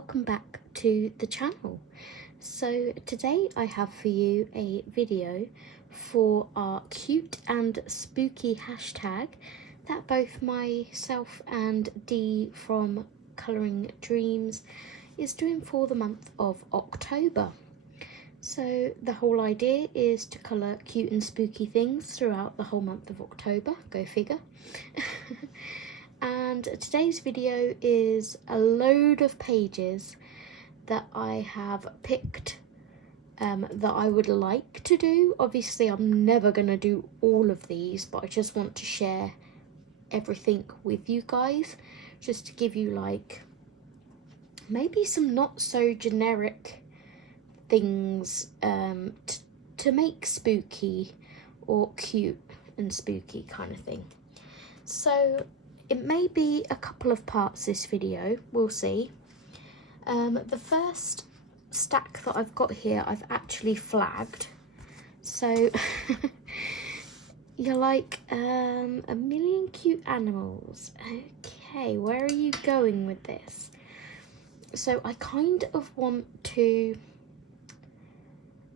welcome back to the channel. So today I have for you a video for our cute and spooky hashtag that both myself and Dee from Colouring Dreams is doing for the month of October. So the whole idea is to colour cute and spooky things throughout the whole month of October, go figure. And today's video is a load of pages that I have picked that I would like to do. Obviously I'm never going to do all of these, but I just want to share everything with you guys, just to give you like maybe some not so generic things to make spooky or cute and spooky kind of thing. So it may be a couple of parts this video, we'll see. The first stack that I've got here I've actually flagged. So you're like, a million cute animals. Okay, where are you going with this? So I kind of want to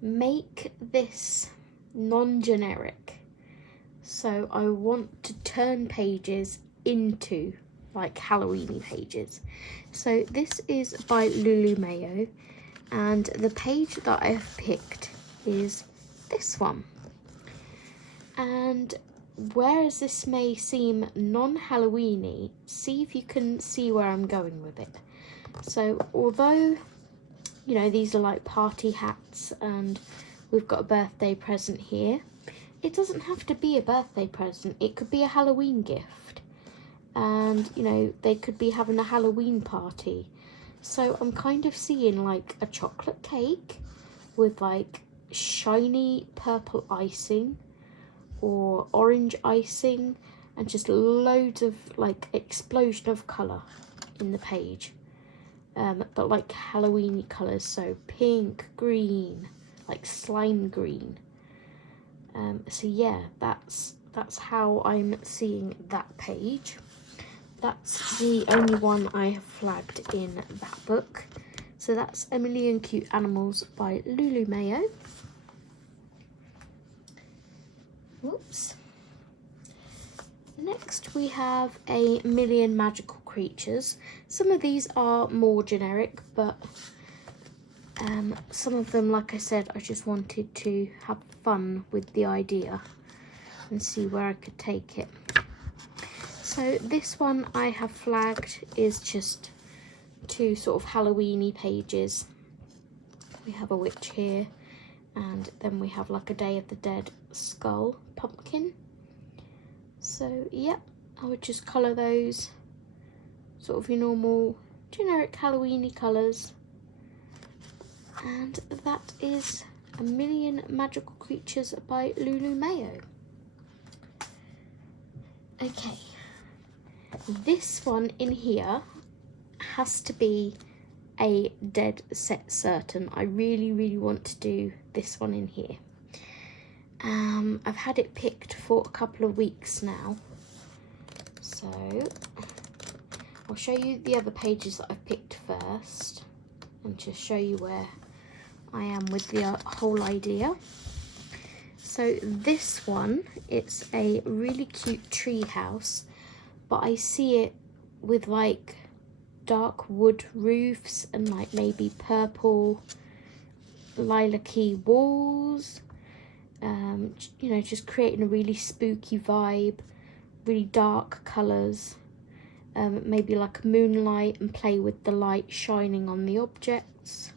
make this non-generic. So I want to turn pages into like Halloweeny pages. So this is by Lulu Mayo, and the page that I've picked is this one. And whereas this may seem non-Halloweeny, see if you can see where I'm going with it. So although, you know, these are like party hats and we've got a birthday present here, it doesn't have to be a birthday present. It could be a Halloween gift. And, you know, they could be having a Halloween party. So I'm kind of seeing like a chocolate cake with like shiny purple icing or orange icing and just loads of like explosion of colour in the page. But like Halloweeny colours, so pink, green, like slime green. So yeah, that's how I'm seeing that page. That's the only one I have flagged in that book. So that's A Million Cute Animals by Lulu Mayo. Whoops. Next we have A Million Magical Creatures. Some of these are more generic, but some of them, like I said, I just wanted to have fun with the idea and see where I could take it. So this one I have flagged is just two sort of Halloweeny pages. We have a witch here, and then we have like a Day of the Dead skull pumpkin. So yeah, I would just colour those sort of your normal generic Halloweeny colours. And that is A Million Magical Creatures by Lulu Mayo. Okay, this one in here has to be a dead set certain. I really want to do this one in here. I've had it picked for a couple of weeks now, so I'll show you the other pages that I've picked first and just show you where I am with the whole idea. So this one, it's a really cute tree house, but I see it with like dark wood roofs and like maybe purple lilac-y walls. You know, just creating a really spooky vibe, really dark colours, maybe like moonlight and play with the light shining on the objects.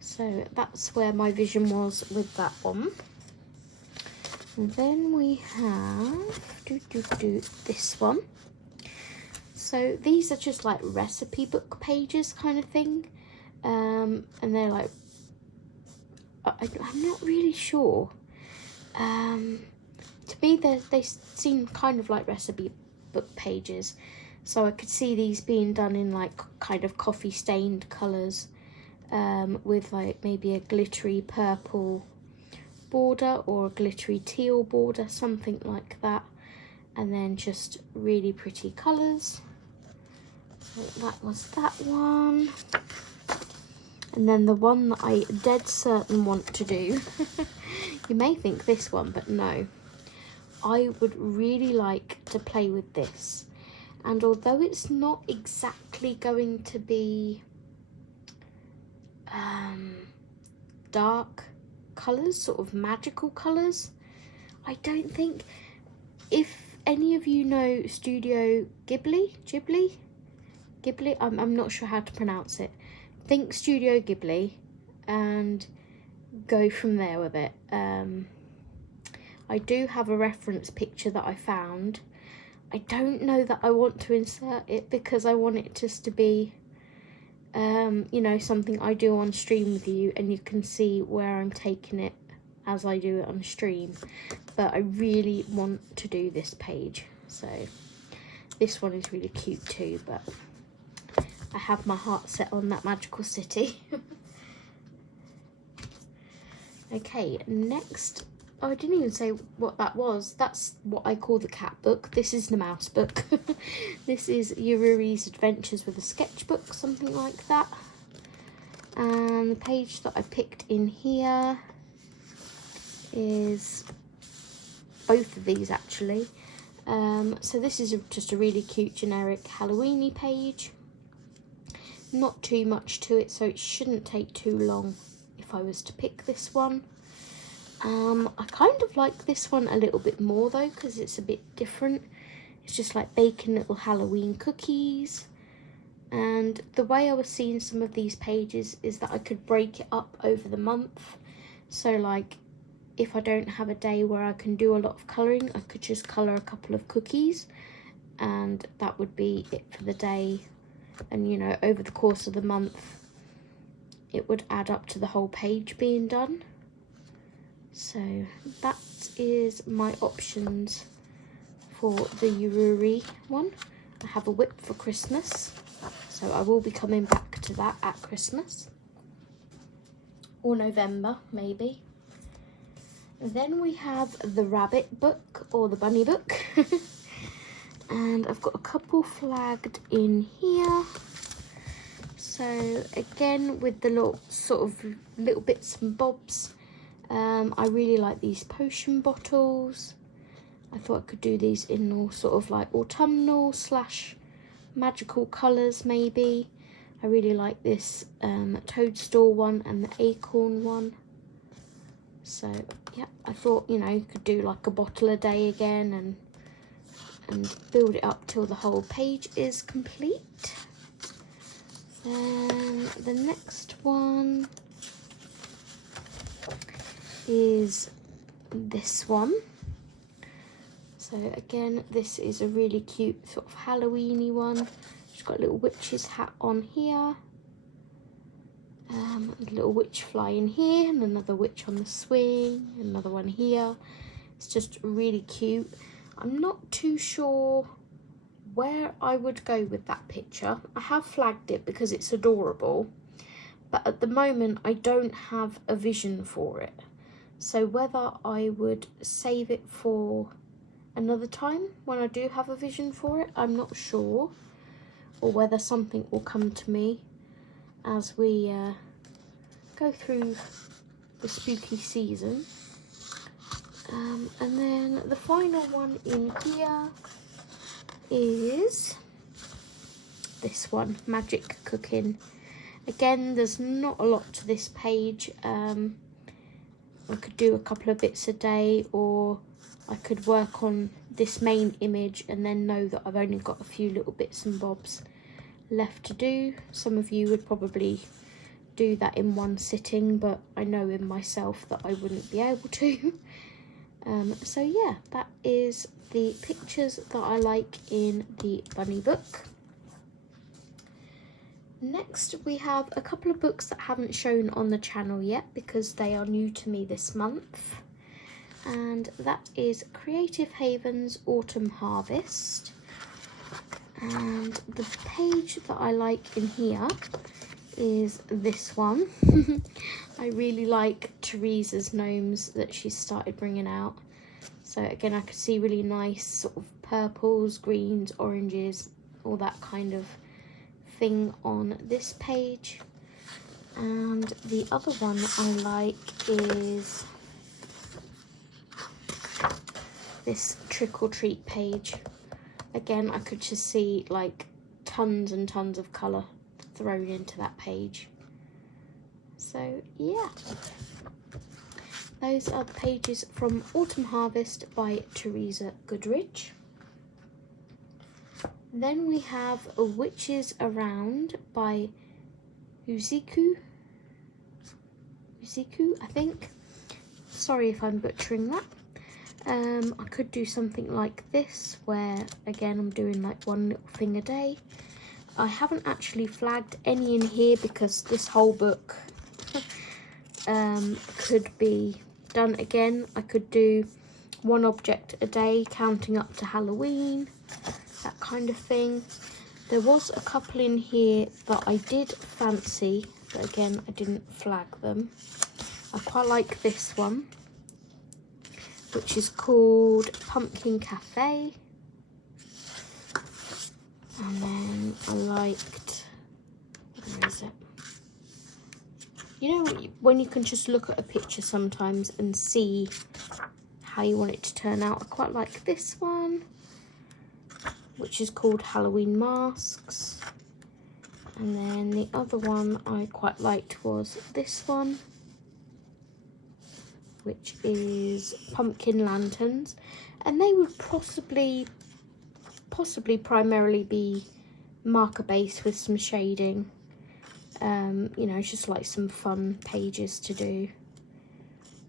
So that's where my vision was with that one. And then we have this one. So these are just like recipe book pages kind of thing, and they're like, I'm not really sure. To me they seem kind of like recipe book pages, so I could see these being done in like kind of coffee stained colours, with like maybe a glittery purple border or a glittery teal border, something like that, and then just really pretty colours. So that was that one. And then the one that I dead certain want to do, you may think this one, but no. I would really like to play with this. And although it's not exactly going to be dark colours, sort of magical colours, I don't think, if any of you know Studio Ghibli, I'm not sure how to pronounce it. Think Studio Ghibli and go from there with it. I do have a reference picture that I found. I don't know that I want to insert it because I want it just to be, you know, something I do on stream with you, and you can see where I'm taking it as I do it on stream. But I really want to do this page. So this one is really cute too, but I have my heart set on that magical city. Okay, next, oh, I didn't even say what that was. That's what I call the cat book. This is the mouse book. This is Yururi's Adventures with a Sketchbook, something like that. And the page that I picked in here is both of these actually. So this is just a really cute generic Halloweeny page. Not too much to it, so it shouldn't take too long if I was to pick this one. I kind of like this one a little bit more though, because it's a bit different. It's just like baking little Halloween cookies. And the way I was seeing some of these pages is that I could break it up over the month. So like, if I don't have a day where I can do a lot of colouring, I could just colour a couple of cookies and that would be it for the day. And you know, over the course of the month, it would add up to the whole page being done. So that is my options for the Yururi one. I have a whip for Christmas, so I will be coming back to that at Christmas. Or November, maybe. Then we have the rabbit book, or the bunny book. And I've got a couple flagged in here. So again, with the little sort of little bits and bobs, I really like these potion bottles. I thought I could do these in all sort of like autumnal slash magical colours maybe. I really like this toadstool one and the acorn one. So yeah, I thought, you know, you could do like a bottle a day again and build it up till the whole page is complete. Then the next one is this one. So again, this is a really cute sort of Halloweeny one. She's got a little witch's hat on here. A little witch fly in here, and another witch on the swing, another one here. It's just really cute. I'm not too sure where I would go with that picture. I have flagged it because it's adorable, but at the moment I don't have a vision for it. So whether I would save it for another time when I do have a vision for it, I'm not sure. Or whether something will come to me as we go through the spooky season. And then the final one in here is this one, Magic Cooking. Again, there's not a lot to this page. I could do a couple of bits a day, or I could work on this main image and then know that I've only got a few little bits and bobs left to do. Some of you would probably do that in one sitting, but I know in myself that I wouldn't be able to. So yeah, that is the pictures that I like in the bunny book. Next, we have a couple of books that haven't shown on the channel yet because they are new to me this month. And that is Creative Haven's Autumn Harvest. And the page that I like in here is this one. I really like Teresa's gnomes that she's started bringing out. So again, I could see really nice sort of purples, greens, oranges, all that kind of thing on this page. And the other one I like is this trick or treat page. Again, I could just see like tons and tons of colour thrown into that page. So yeah, those are the pages from Autumn Harvest by Teresa Goodrich. Then we have Witches Around by Uziku, I think. Sorry if I'm butchering that. I could do something like this, where again I'm doing like one little thing a day. I haven't actually flagged any in here because this whole book could be done again. I could do one object a day, counting up to Halloween, that kind of thing. There was a couple in here that I did fancy, but again I didn't flag them. I quite like this one, which is called Pumpkin Cafe. And then I liked, where is it? You know when you can just look at a picture sometimes and see how you want it to turn out? I quite like this one, which is called Halloween Masks. And then the other one I quite liked was this one, which is Pumpkin Lanterns. And they would possibly primarily be marker based with some shading. You know, it's just like some fun pages to do.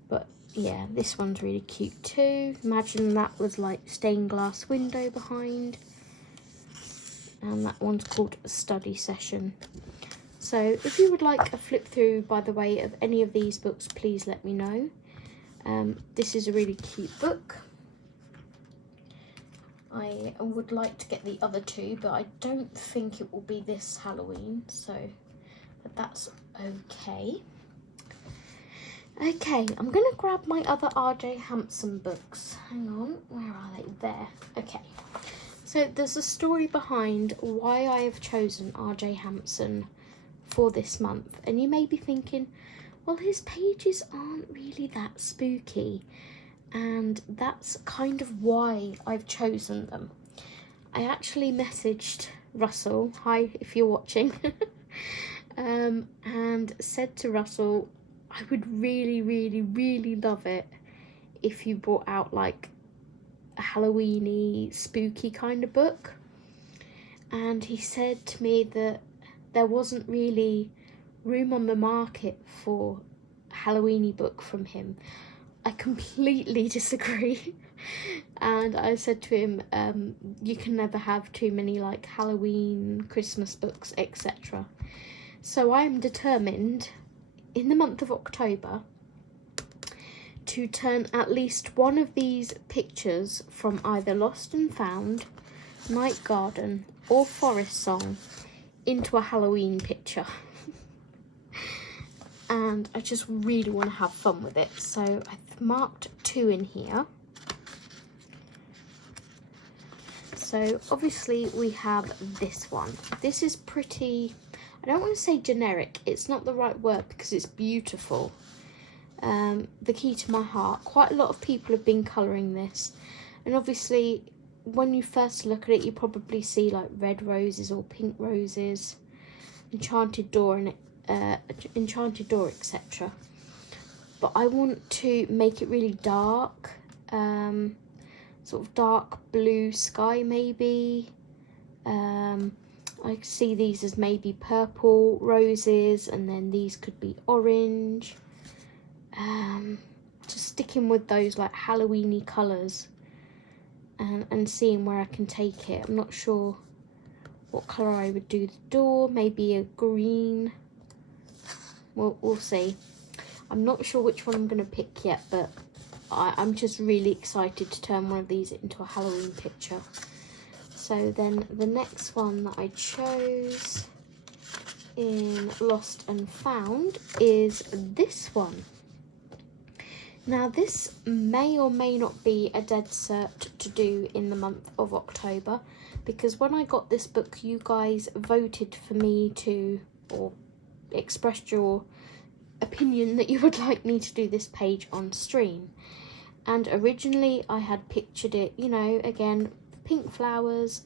But yeah, this one's really cute too. Imagine that was like stained glass window behind. And that one's called Study Session. So if you would like a flip through, by the way, of any of these books, please let me know. This is a really cute book. I would like to get the other two, but I don't think it will be this Halloween, so but that's okay. Okay, I'm going to grab my other R.J. Hampson books. Hang on, where are they? There. Okay. So there's a story behind why I have chosen R.J. Hampson for this month. And you may be thinking, well, his pages aren't really that spooky. And that's kind of why I've chosen them. I actually messaged Russell, hi if you're watching, and said to Russell, I would really, really, really love it if you brought out like a Halloween-y, spooky kind of book. And he said to me that there wasn't really room on the market for a Halloween-y book from him. I completely disagree. And I said to him, you can never have too many like Halloween, Christmas books, etc. So I am determined in the month of October to turn at least one of these pictures from either Lost and Found, Night Garden or Forest Song into a Halloween picture. And I just really want to have fun with it. So I've marked 2 in here. So obviously we have this one. This is pretty, I don't want to say generic, it's not the right word because it's beautiful. The Key to My Heart. Quite a lot of people have been colouring this. And obviously when you first look at it, you probably see like red roses or pink roses, Enchanted Door and Enchanted Door, etc. But I want to make it really dark, sort of dark blue sky maybe. I see these as maybe purple roses, and then these could be orange. Just sticking with those like Halloween-y colours and seeing where I can take it. I'm not sure what colour I would do the door, maybe a green. We'll see. I'm not sure which one I'm going to pick yet, but I'm just really excited to turn one of these into a Halloween picture. So then the next one that I chose in Lost and Found is this one. Now this may or may not be a dead cert to do in the month of October, because when I got this book you guys voted for me to, or expressed your opinion that you would like me to do this page on stream. And originally I had pictured it, you know, again, pink flowers,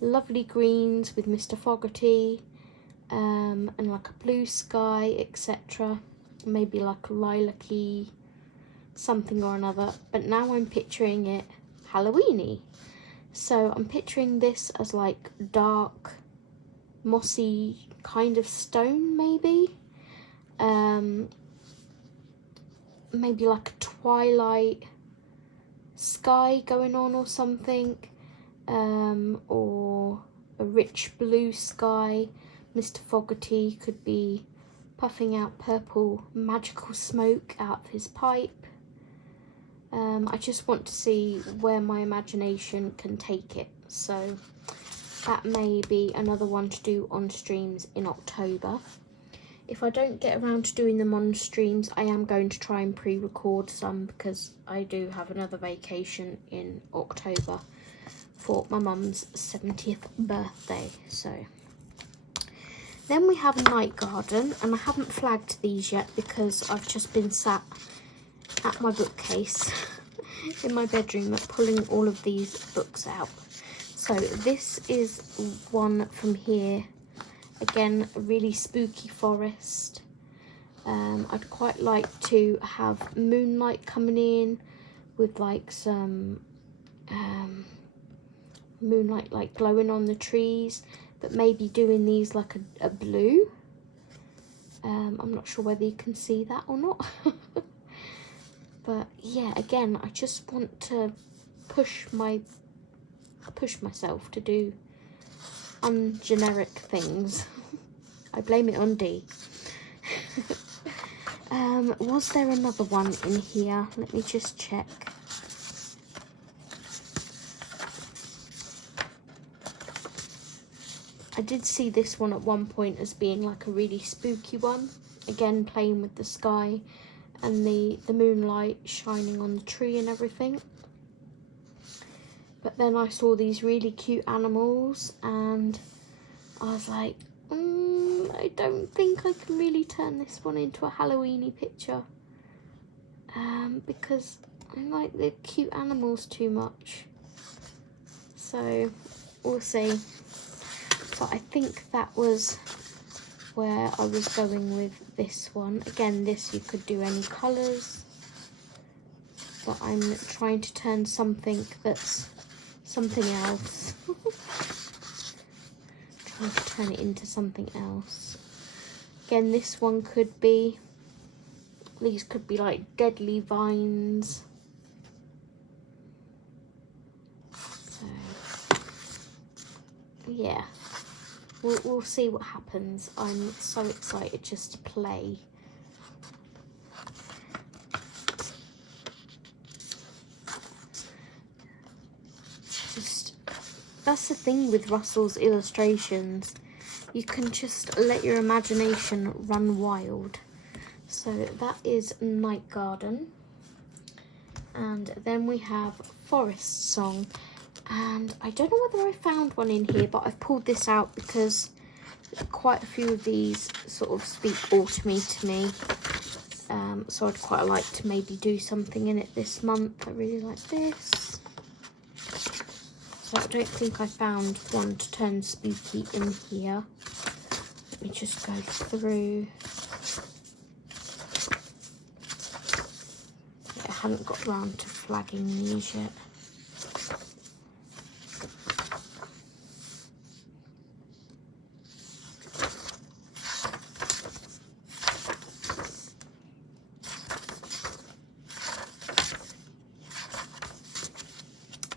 lovely greens with Mr. Fogarty, and like a blue sky, etc. Maybe like a lilac-y something or another. But now I'm picturing it Halloweeny. So I'm picturing this as like dark, mossy kind of stone, maybe. Maybe like a twilight sky going on or something, or a rich blue sky. Mr. Fogarty could be puffing out purple magical smoke out of his pipe. I just want to see where my imagination can take it, so that may be another one to do on streams in October. If I don't get around to doing them on streams, I am going to try and pre-record some, because I do have another vacation in October for my mum's 70th birthday. So then we have a night garden, and I haven't flagged these yet because I've just been sat at my bookcase in my bedroom pulling all of these books out. So this is one from here. Again, a really spooky forest. I'd quite like to have moonlight coming in with like some moonlight like glowing on the trees, but maybe doing these like a blue. I'm not sure whether you can see that or not. But yeah, again, I just want to push myself to do ungeneric things. I blame it on D. Was there another one in here? Let me just check. I did see this one at one point as being like a really spooky one. Again, playing with the sky and the moonlight shining on the tree and everything. But then I saw these really cute animals and I was like, I don't think I can really turn this one into a Halloweeny picture, because I like the cute animals too much. So we'll see. But I think that was where I was going with this one. Again, this you could do any colours, but I'm trying to turn something that's something else. Trying to turn it into something else. Again, this one could be, these could be like deadly vines. So yeah, we'll see what happens. I'm so excited just to play. That's the thing with Russell's illustrations. You can just let your imagination run wild. So that is Night Garden. And then we have Forest Song. And I don't know whether I found one in here, but I've pulled this out because quite a few of these sort of speak autumny to me. So I'd quite like to maybe do something in it this month. I really like this. So I don't think I found one to turn spooky in here. Let me just go through. I haven't got around to flagging these yet.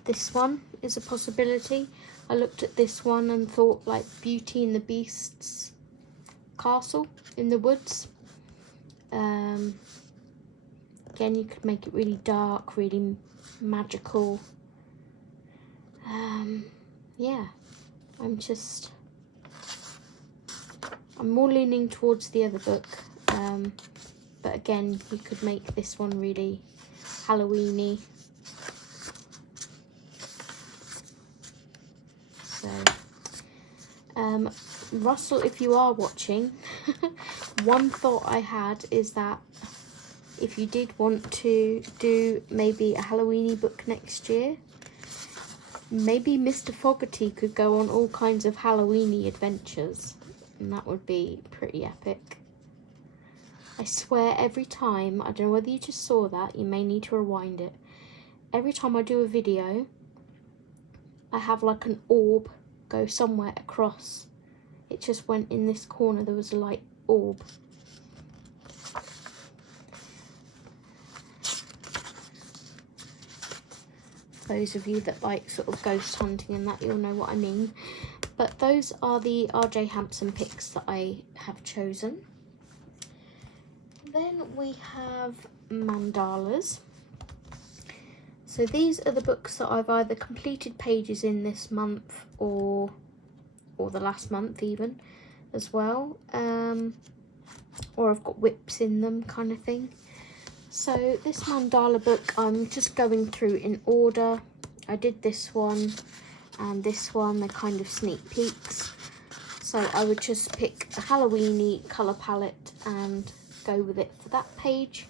This one is a possibility. I looked at this one and thought like Beauty and the Beast's castle in the woods. Again, you could make it really dark, really magical. Yeah, I'm more leaning towards the other book. But again, you could make this one really Halloweeny. So, Russell, if you are watching, one thought I had is that if you did want to do maybe a Halloweeny book next year, maybe Mr. Fogarty could go on all kinds of Halloweeny adventures, and that would be pretty epic. I swear every time, I don't know whether you just saw that, you may need to rewind it. Every time I do a video, I have like an orb go somewhere across. It just went in this corner, there was a light orb. Those of you that like sort of ghost hunting and that, you'll know what I mean. But those are the RJ Hampson picks that I have chosen. Then we have mandalas. So these are the books that I've either completed pages in this month or the last month even as well. Or I've got whips in them kind of thing. So this mandala book, I'm just going through in order. I did this one and this one, they're kind of sneak peeks. So I would just pick a Halloweeny colour palette and go with it for that page.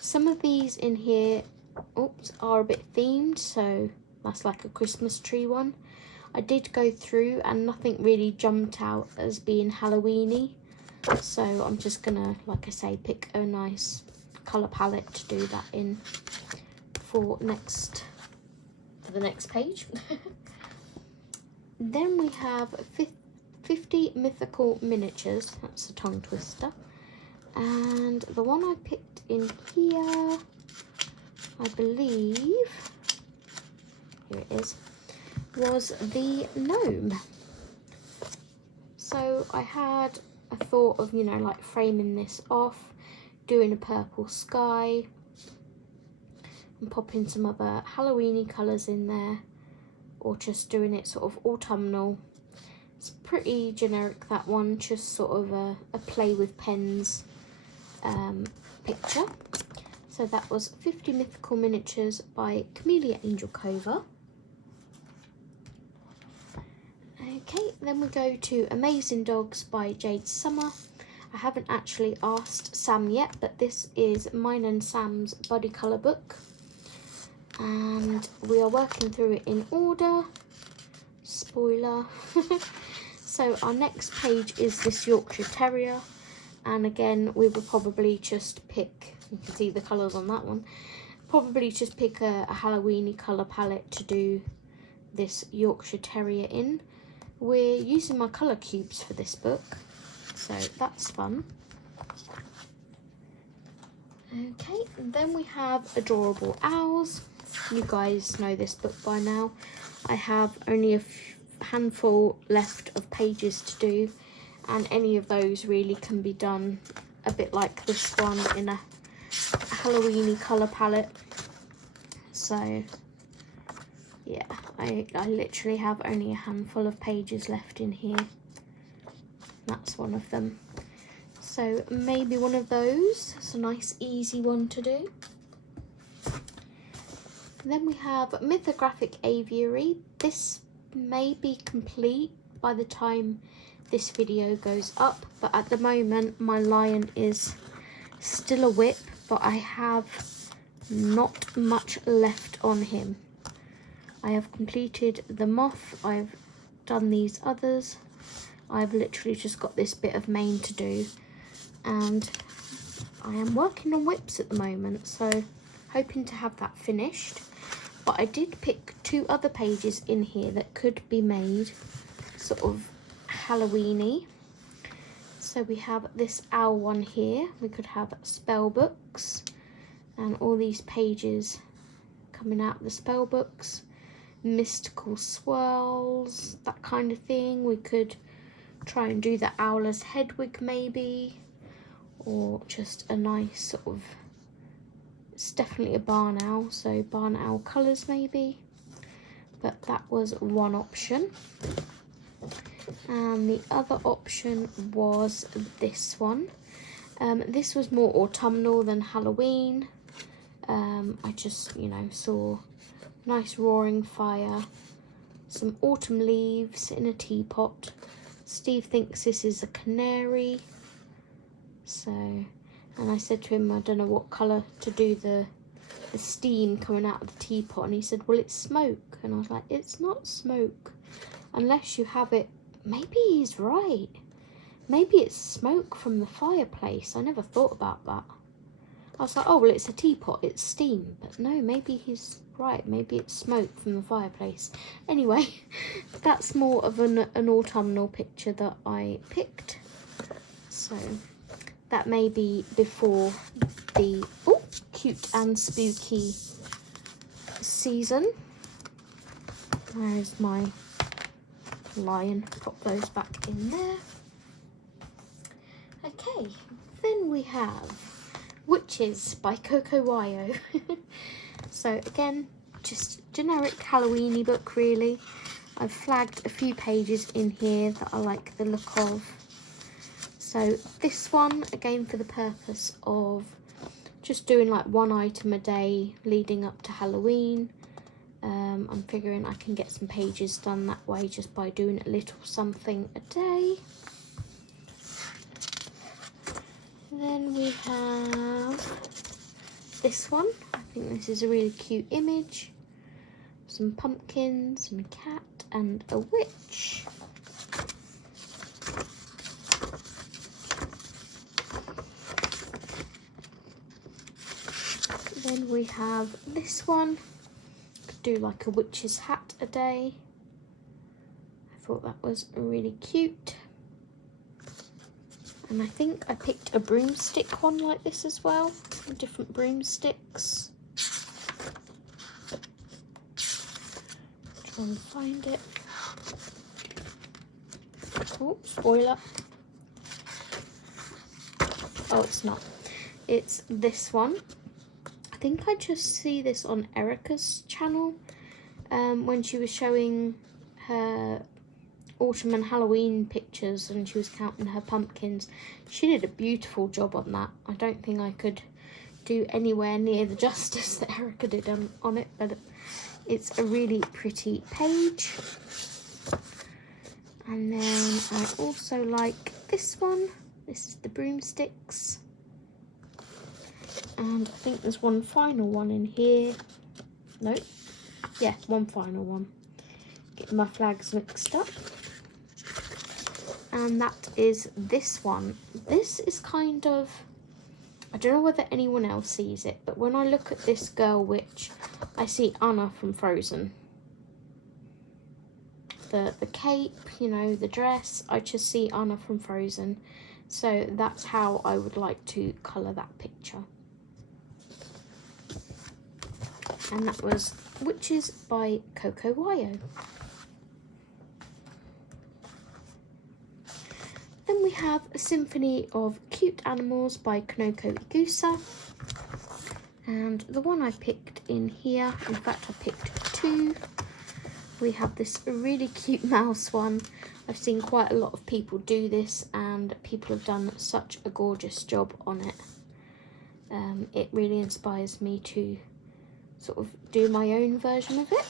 Some of these in here, are a bit themed, so that's like a Christmas tree one. I did go through and nothing really jumped out as being Halloweeny. So I'm just gonna, like I say, pick a nice colour palette to do that in for the next page. Then we have 50 mythical miniatures. That's a tongue twister. And the one I picked in here, I believe, here it is, was the gnome. So I had a thought of, you know, like framing this off, doing a purple sky and popping some other Halloweeny colours in there, or just doing it sort of autumnal. It's pretty generic, that one, just sort of a play with pens picture. So that was 50 Mythical Miniatures by Camellia Angel Cova. Okay, then we go to Amazing Dogs by Jade Summer. I haven't actually asked Sam yet, but this is mine and Sam's buddy colour book. And we are working through it in order. Spoiler. So our next page is this Yorkshire Terrier. And again, we will probably just pick, you can see the colours on that one, probably just pick a Halloweeny colour palette to do this Yorkshire Terrier in. We're using my colour cubes for this book, so that's fun. Okay, and then we have Adorable Owls. You guys know this book by now. I have only a handful left of pages to do, and any of those really can be done a bit like this one in a Halloweeny colour palette. So yeah, I literally have only a handful of pages left in here. That's one of them. So maybe one of those. It's a nice easy one to do. Then we have Mythographic Aviary. This may be complete by the time this video goes up, but at the moment my lion is still a whip, but I have not much left on him. I have completed the moth, I've done these others, I've literally just got this bit of mane to do, and I am working on whips at the moment, so hoping to have that finished. But I did pick two other pages in here that could be made sort of Halloweeny. So we have this owl one here. We could have spell books and all these pages coming out of the spell books, mystical swirls, that kind of thing. We could try and do the owl as Hedwig maybe, or just a nice sort of, it's definitely a barn owl, so barn owl colours maybe. But that was one option. And the other option was this one. This was more autumnal than Halloween. I just, you know, saw nice roaring fire, some autumn leaves in a teapot. Steve thinks this is a canary. So, and I said to him, I don't know what colour to do the steam coming out of the teapot. And he said, well, it's smoke. And I was like, it's not smoke. Unless you have it, maybe he's right. Maybe it's smoke from the fireplace. I never thought about that. I was like, oh, well, it's a teapot, it's steam. But no, maybe he's right. Maybe it's smoke from the fireplace. Anyway, that's more of an autumnal picture that I picked. So that may be before the cute and spooky season. Where's my lion? Pop those back in there. Okay, then we have Witches by Coco Wyo. So again, just generic Halloween-y book really. I've flagged a few pages in here that I like the look of. So this one, again for the purpose of just doing like one item a day leading up to Halloween. I'm figuring I can get some pages done that way just by doing a little something a day. Then we have this one. I think this is a really cute image. Some pumpkins and a cat and a witch. Then we have this one. Could do like a witch's hat a day. I thought that was really cute. And I think I picked a broomstick one like this as well. Different broomsticks. Try and find it. Oh, spoiler. Oh, it's not. It's this one. I think I just see this on Erica's channel when she was showing her autumn and Halloween pictures and she was counting her pumpkins. She did a beautiful job on that. I don't think I could do anywhere near the justice that Erica did on it, but it's a really pretty page. And then I also like this one. This is the broomsticks. And I think there's one final one in here. Nope. Yeah, one final one. Getting my flags mixed up. And that is this one. This is kind of, I don't know whether anyone else sees it, but when I look at this girl witch, I see Anna from Frozen. The cape, you know, the dress, I just see Anna from Frozen. So that's how I would like to colour that picture. And that was Witches by Coco Wyo. Then we have A Symphony of Cute Animals by Kanoko Igusa. And the one I picked in here, in fact I picked two. We have this really cute mouse one. I've seen quite a lot of people do this and people have done such a gorgeous job on it. It really inspires me to sort of do my own version of it.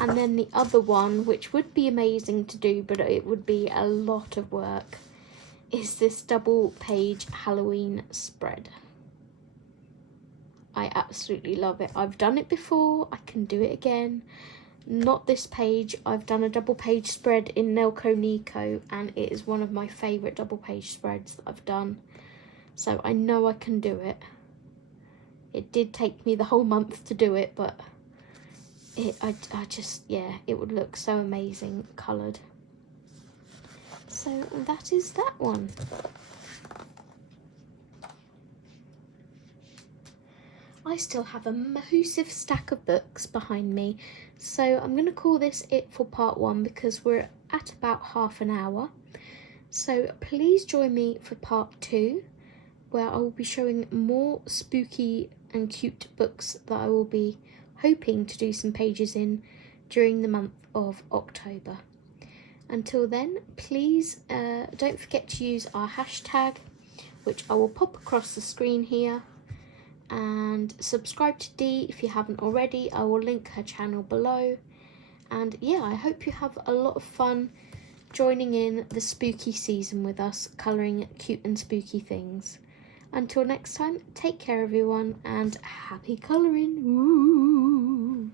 And then the other one, which would be amazing to do, but it would be a lot of work, is this double page Halloween spread. I absolutely love it. I've done it before, I can do it again. Not this page, I've done a double page spread in Nelco Nico and it is one of my favourite double page spreads that I've done. So I know I can do it. It did take me the whole month to do it, but I just, yeah, it would look so amazing coloured. So that is that one. I still have a massive stack of books behind me, so I'm going to call this it for part one because we're at about half an hour. So please join me for part two, where I will be showing more spooky and cute books that I will be hoping to do some pages in during the month of October. Until then, please don't forget to use our hashtag, which I will pop across the screen here. and subscribe to Dee if you haven't already. I will link her channel below. And yeah, I hope you have a lot of fun joining in the spooky season with us, colouring cute and spooky things. Until next time, take care everyone, and happy colouring! Ooh.